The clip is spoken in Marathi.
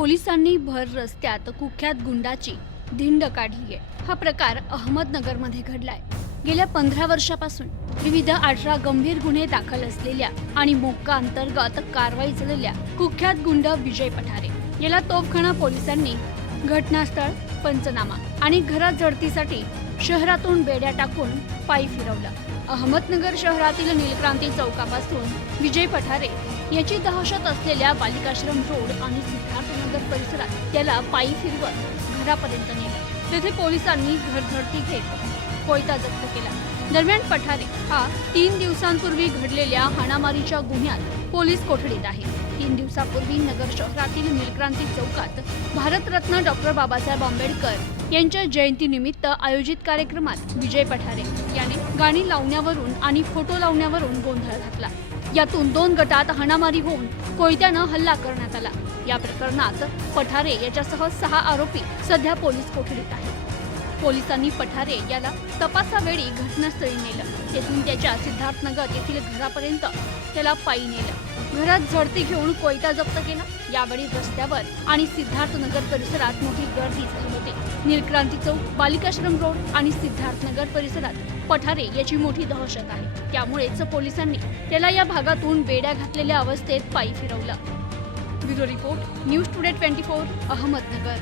पोलिसांनी भर रस्त्यात कुख्यात गुंडाची धिंड काढली आहे हा प्रकार अहमदनगरमध्ये घडलाय. गेल्या पंधरा वर्षापासून विविध अठरा गंभीर गुन्हे दाखल असलेल्या आणि मोक्का अंतर्गत कारवाई झालेल्या कुख्यात गुंड विजय पठारे. याला तोफखाना पोलिसांनी घटनास्थळ पंचनामा आणि घरात झडतीसाठी शहरातून बेड्या टाकून पायी फिरवलं. अहमदनगर शहरातील नीलक्रांती चौकापासून विजय पठारे याची दहशत असलेल्या बालिकाश्रम रोड आणि सिद्धार्थनगर परिसरात त्याला पायी फिरवत घरापर्यंत नेलं. तेथे पोलिसांनी घरझडती घेत कोयता जप्त केला. दरम्यान पठारे हा तीन दिवसांपूर्वी घडलेल्या हाणामारीच्या गुन्ह्यात पोलीस कोठडीत आहे. तीन दिवसापूर्वी नगर शहरातील नीलक्रांती चौकात भारतरत्न डॉक्टर बाबासाहेब आंबेडकर यांच्या जयंतीनिमित्त आयोजित कार्यक्रमात विजय पठारे याने गाणी लावण्यावरून आणि फोटो लावण्यावरून गोंधळ घातला. यातून दोन गटात हाणामारी होऊन कोयत्यानं हल्ला करण्यात आला. या प्रकरणात पठारे याच्यासह सहा आरोपी सध्या पोलीस कोठडीत आहेत. पोलिसांनी पठारे याला तपासावेळी घटनास्थळी नेलं. तेथून त्याच्या सिद्धार्थनगर येथील घरापर्यंत त्याला पायी नेलं. घरात झडती घेऊन कोयता जप्त केला. यावेळी रस्त्यावर आणि सिद्धार्थनगर परिसरात मोठी गर्दी झाली होती. नीलक्रांती चौक बालिकाश्रम रोड आणि सिद्धार्थनगर परिसरात पठारे याची मोठी दहशत आहे. त्यामुळेच पोलिसांनी त्याला या भागातून बेड्या घातलेल्या अवस्थेत पायी फिरवलं. Bureau report news today twenty four Ahmednagar.